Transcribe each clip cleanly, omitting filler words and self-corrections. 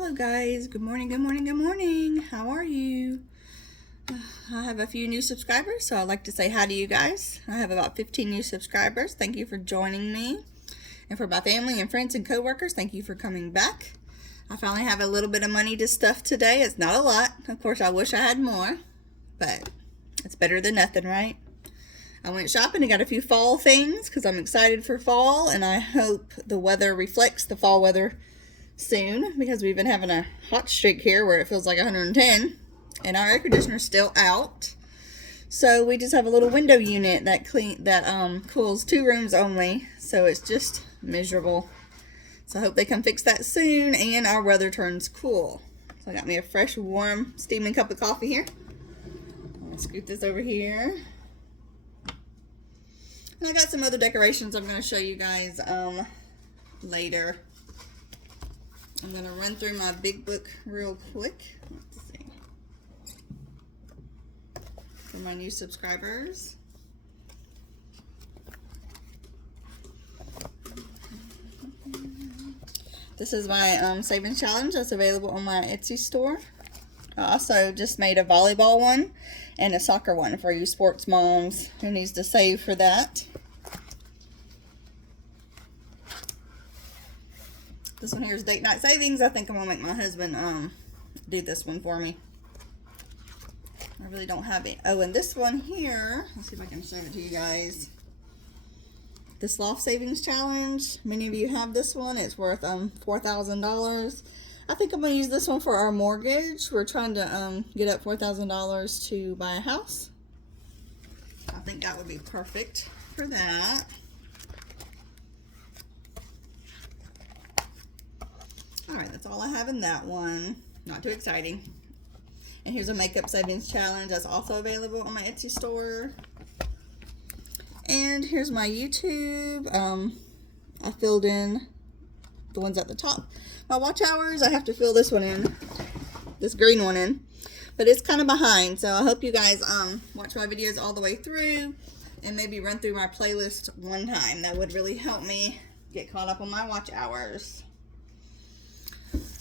Hello guys, good morning, good morning, good morning. How are you? I have a few new subscribers, so I'd like to say hi to you guys. I have about 15 new subscribers. Thank you for joining me. And for my family and friends and coworkers, thank you for coming back. I finally have a little bit of money to stuff today. It's not a lot. Of course, I wish I had more, but it's better than nothing, right? I went shopping and got a few fall things because I'm excited for fall, and I hope the weather reflects the fall weather soon because we've been having a hot streak here where it feels like 110 and our air conditioner's still out. So we just have a little window unit that cools 2 rooms only, so it's just miserable. So I hope they come fix that soon and our weather turns cool. So I got me a fresh, warm, steaming cup of coffee here. I'm gonna scoop this over here. And I got some other decorations I'm gonna show you guys later. I'm going to run through my big book real quick. Let's see. For my new subscribers. This is my savings challenge that's available on my Etsy store. I also just made a volleyball one and a soccer one for you sports moms who needs to save for that. This one here is date night savings. I think I'm gonna make my husband do this one for me. I really don't have it. Oh, and this one here, let's see if I can show it to you guys. This loft savings challenge. Many of you have this one. It's worth $4,000. I think I'm gonna use this one for our mortgage. We're trying to get up $4,000 to buy a house. I think that would be perfect for that. Alright, that's all I have in that one. Not too exciting. And here's a makeup savings challenge that's also available on my Etsy store. And here's my YouTube. I filled in the ones at the top. My watch hours, I have to fill this one in. This green one in. But it's kind of behind, so I hope you guys watch my videos all the way through and maybe run through my playlist one time. That would really help me get caught up on my watch hours.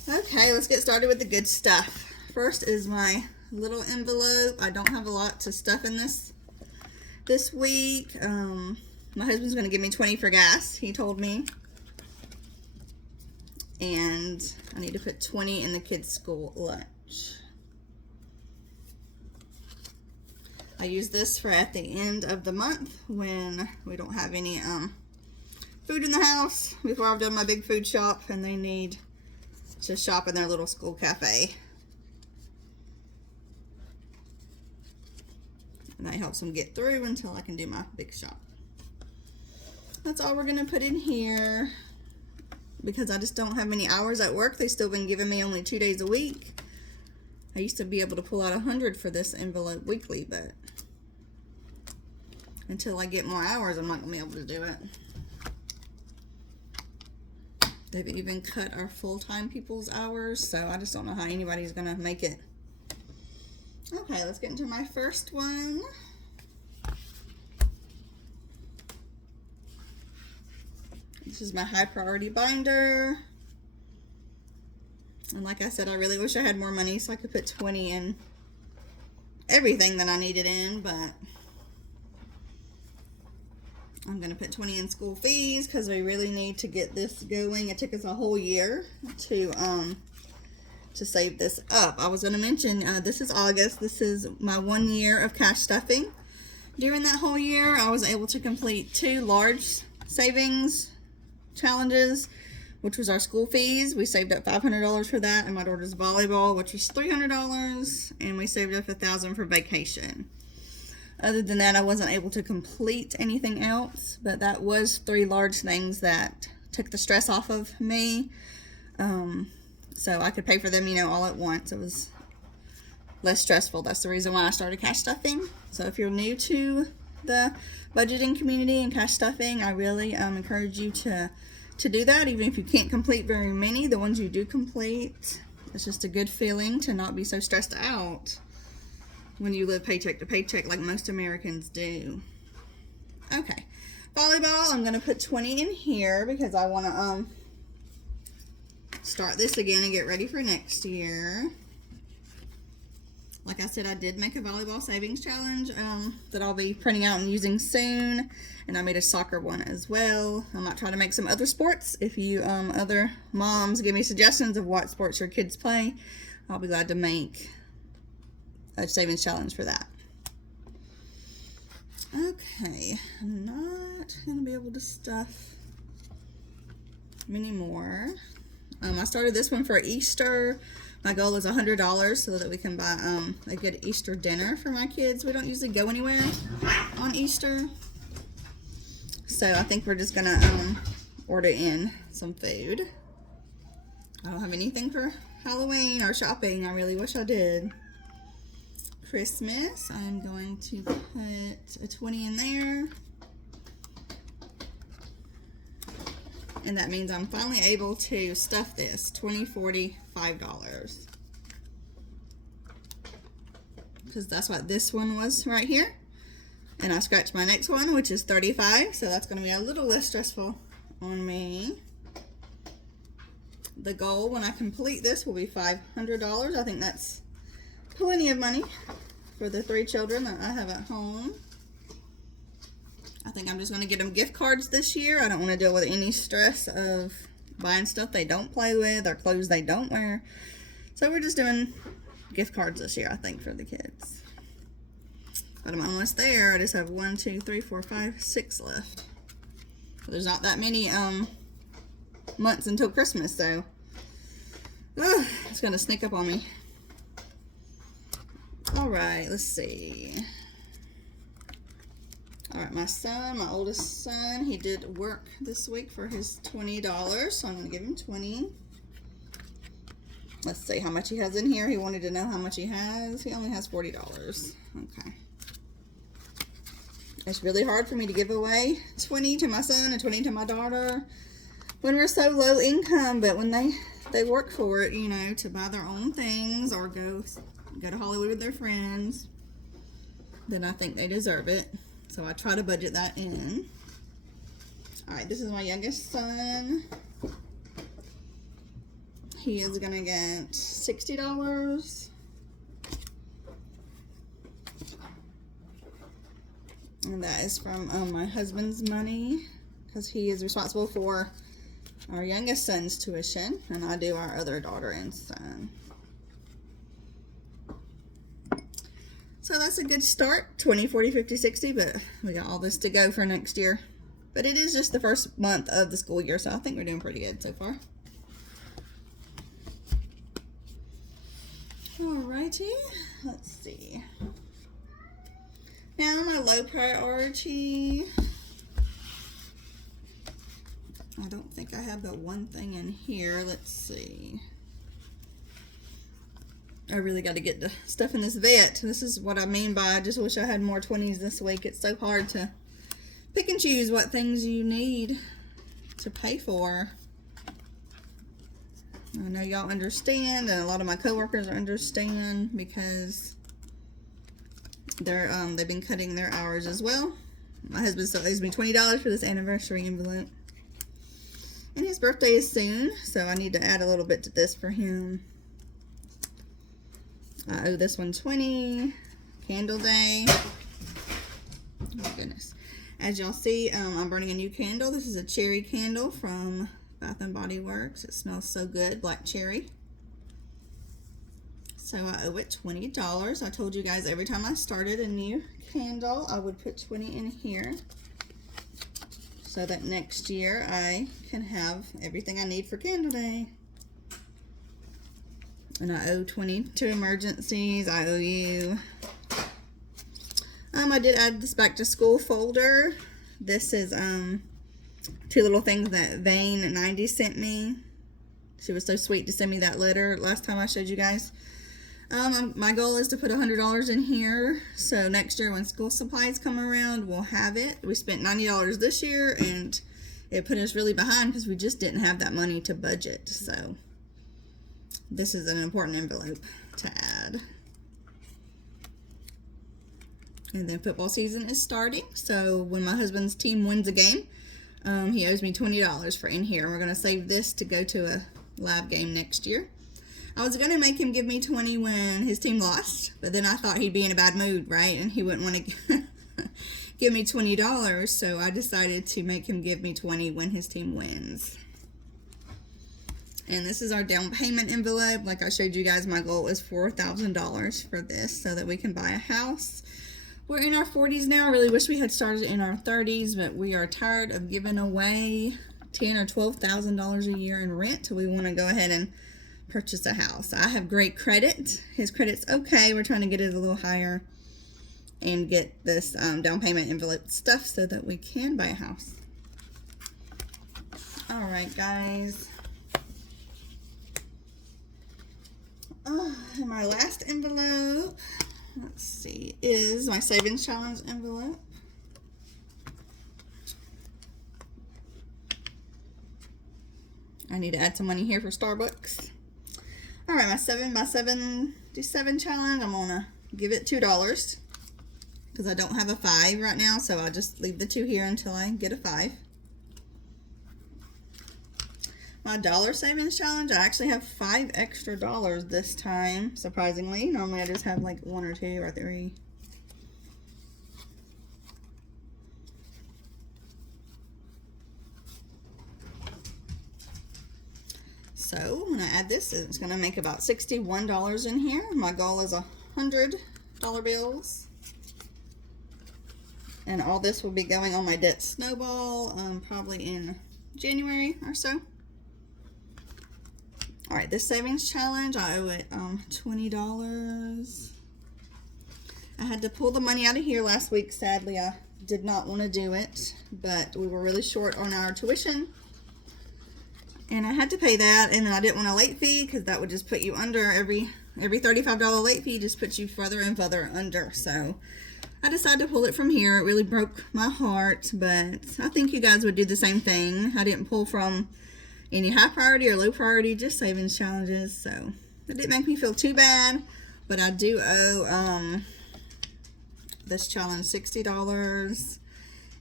Okay, let's get started with the good stuff. First is my little envelope. I don't have a lot to stuff in this week. My husband's going to give me 20 for gas, he told me. And I need to put 20 in the kids' school lunch. I use this for at the end of the month when we don't have any food in the house before I've done my big food shop and they need to shop in their little school cafe. And that helps them get through until I can do my big shop. That's all we're going to put in here because I just don't have many hours at work. They've still been giving me only 2 days a week. I used to be able to pull out 100 for this envelope weekly, but until I get more hours, I'm not going to be able to do it. They've even cut our full-time people's hours, so I just don't know how anybody's going to make it. Okay, let's get into my first one. This is my high priority binder. And like I said, I really wish I had more money so I could put 20 in everything that I needed in, but I'm going to put 20 in school fees because we really need to get this going. It took us a whole year to save this up. I was going to mention this is August. This is my 1 year of cash stuffing. During that whole year, I was able to complete 2 large savings challenges, which was our school fees. We saved up $500 for that, and my daughter's volleyball, which was $300, and we saved up $1,000 for vacation. Other than that, I wasn't able to complete anything else, but that was 3 large things that took the stress off of me. So I could pay for them, all at once. It was less stressful. That's the reason why I started cash stuffing. So if you're new to the budgeting community and cash stuffing, I really encourage you to do that, even if you can't complete very many. The ones you do complete, it's just a good feeling to not be so stressed out when you live paycheck to paycheck like most Americans do. Okay, volleyball, I'm going to put 20 in here because I want to start this again and get ready for next year. Like I said, I did make a volleyball savings challenge that I'll be printing out and using soon. And I made a soccer one as well. I might try to make some other sports. If you other moms give me suggestions of what sports your kids play, I'll be glad to make a savings challenge for that. Okay, I'm not going to be able to stuff many more. I started this one for Easter. My goal is $100 so that we can buy a good Easter dinner for my kids. We don't usually go anywhere on Easter. So I think we're just going to order in some food. I don't have anything for Halloween or shopping. I really wish I did. Christmas, I'm going to put a 20 in there. And that means I'm finally able to stuff this. $20, $40, $5. Because that's what this one was right here. And I scratched my next one, which is $35. So that's going to be a little less stressful on me. The goal when I complete this will be $500. I think that's plenty of money for the 3 children that I have at home. I think I'm just going to get them gift cards this year. I don't want to deal with any stress of buying stuff they don't play with or clothes they don't wear. So we're just doing gift cards this year, I think, for the kids. But I'm almost there. I just have 1, 2, 3, 4, 5, 6 left. There's not that many months until Christmas, so it's going to sneak up on me. All right, let's see. All right, my son, my oldest son, he did work this week for his $20, so I'm going to give him 20. Let's see how much he has in here. He wanted to know how much he has. He only has $40. Okay. It's really hard for me to give away 20 to my son and 20 to my daughter when we're so low income, but when they work for it, you know, to buy their own things or go to Hollywood with their friends, then I think they deserve it. So I try to budget that in. All right, this is my youngest son. He is gonna get $60. And that is from my husband's money, because he is responsible for our youngest son's tuition, and I do our other daughter and son. So that's a good start, 20, 40, 50, 60, but we got all this to go for next year. But it is just the first month of the school year, so I think we're doing pretty good so far. Alrighty, let's see. Now my low priority. I don't think I have but one thing in here. Let's see. I really got to get the stuff in this vet. This is what I mean by I just wish I had more 20s this week. It's so hard to pick and choose what things you need to pay for. I know y'all understand, and a lot of my coworkers understand, because they've been cutting their hours as well. My husband still owes me $20 for this anniversary envelope. And his birthday is soon, so I need to add a little bit to this for him. I owe this one $20. Candle day. Oh my goodness. As y'all see, I'm burning a new candle. This is a cherry candle from Bath & Body Works. It smells so good, black cherry. So I owe it $20. I told you guys every time I started a new candle, I would put 20 in here, so that next year I can have everything I need for candle day. And I owe 20 to emergencies. I owe you. I did add this back to school folder. This is 2 little things that Vane 90 sent me. She was so sweet to send me that letter last time I showed you guys. My goal is to put $100 in here, so next year when school supplies come around, we'll have it. We spent $90 this year, and it put us really behind because we just didn't have that money to budget. So this is an important envelope to add. And then football season is starting, so when my husband's team wins a game, he owes me $20 for in here. We're going to save this to go to live game next year. I was going to make him give me 20 when his team lost, but then I thought he'd be in a bad mood, right? And he wouldn't want to give me $20, so I decided to make him give me 20 when his team wins. And this is our down payment envelope. Like I showed you guys, my goal is $4,000 for this so that we can buy a house. We're in our 40s now. I really wish we had started in our 30s, but we are tired of giving away $10,000 or $12,000 a year in rent. We want to go ahead and purchase a house. I have great credit. His credit's okay. We're trying to get it a little higher and get this down payment envelope stuff so that we can buy a house. All right, guys. And my last envelope, let's see, is my Savings Challenge envelope. I need to add some money here for Starbucks. All right, my 7x77 challenge, I'm gonna give it $2 because I don't have a 5 right now, so I'll just leave the 2 here until I get a 5. My dollar savings challenge, I actually have 5 extra dollars this time, surprisingly. Normally I just have like 1 or 2 or 3. So when I add this, it's going to make about $61 in here. My goal is $100 bills. And all this will be going on my debt snowball probably in January or so. All right, this savings challenge, I owe it $20. I had to pull the money out of here last week. Sadly, I did not want to do it, but we were really short on our tuition. And I had to pay that, and then I didn't want a late fee because that would just put you under every $35 late fee just puts you further and further under. So I decided to pull it from here. It really broke my heart, but I think you guys would do the same thing. I didn't pull from any high priority or low priority, just savings challenges. So it didn't make me feel too bad, but I do owe this challenge $60,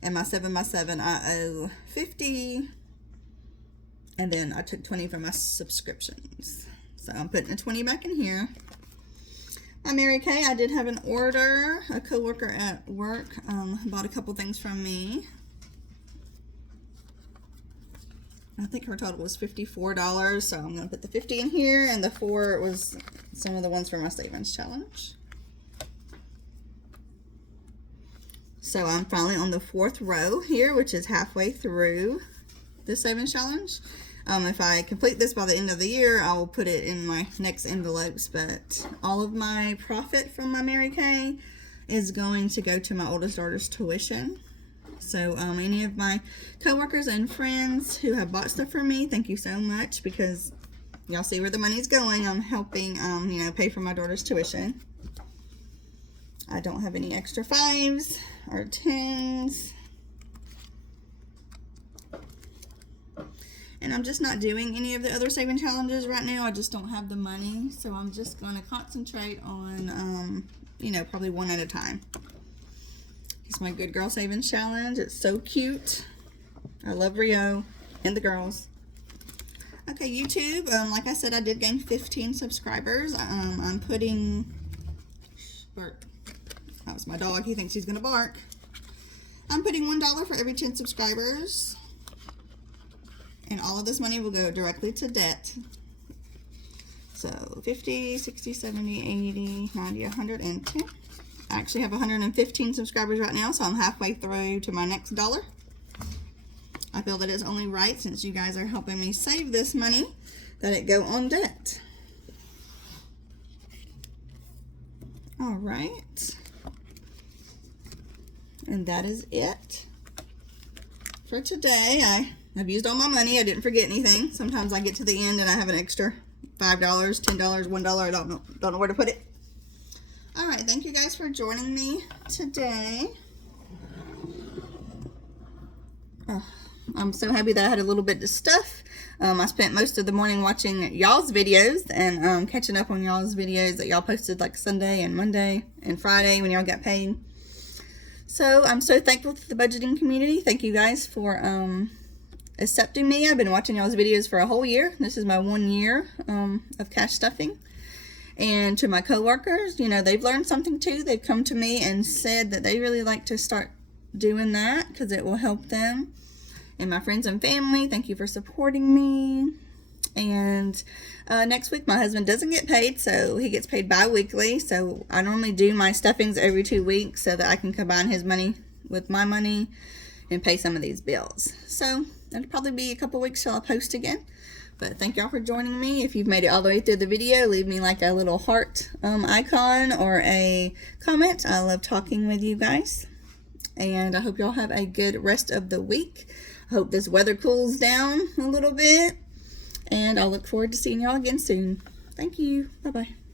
and my 7x7 I owe $50. And then I took 20 for my subscriptions. So I'm putting the 20 back in here. My Mary Kay, I did have an order. A coworker at work bought a couple things from me. I think her total was $54. So I'm going to put the 50 in here. And the 4 was some of the ones for my savings challenge. So I'm finally on the 4th row here, which is halfway through the savings challenge. If I complete this by the end of the year, I will put it in my next envelopes, but all of my profit from my Mary Kay is going to go to my oldest daughter's tuition. So any of my coworkers and friends who have bought stuff for me, thank you so much, because y'all see where the money's going. I'm helping you know, pay for my daughter's tuition. I don't have any extra 5s or 10s. And I'm just not doing any of the other saving challenges right now. I just don't have the money. So I'm just going to concentrate on, you know, probably one at a time. It's my Good Girl Savings Challenge. It's so cute. I love Rio and the girls. Okay, YouTube. Like I said, I did gain 15 subscribers. I'm putting... Bark. That was my dog. He thinks he's going to bark. I'm putting $1 for every 10 subscribers. And all of this money will go directly to debt. So 50, 60, 70, 80, 90, 110. I actually have 115 subscribers right now, so I'm halfway through to my next dollar. I feel that it's only right, since you guys are helping me save this money, that it go on debt. All right. And that is it for today. I've used all my money. I didn't forget anything. Sometimes I get to the end and I have an extra $5, $10, $1. I don't know where to put it. All right, thank you guys for joining me today. I'm so happy that I had a little bit of stuff. I spent most of the morning watching y'all's videos and catching up on y'all's videos that y'all posted like Sunday and Monday and Friday when y'all got paid. So I'm so thankful to the budgeting community. Thank you guys for accepting me. I've been watching y'all's videos for a whole year. This is my 1 year of cash stuffing. And to my coworkers, you know, they've learned something too. They've come to me and said that they really like to start doing that because it will help them. And my friends and family, thank you for supporting me. And next week, my husband doesn't get paid, so he gets paid bi-weekly. So I normally do my stuffings every 2 weeks so that I can combine his money with my money and pay some of these bills. So it'll probably be a couple weeks till I post again. But thank y'all for joining me. If you've made it all the way through the video, leave me like a little heart icon or a comment. I love talking with you guys. And I hope y'all have a good rest of the week. I hope this weather cools down a little bit. And I'll look forward to seeing y'all again soon. Thank you. Bye-bye.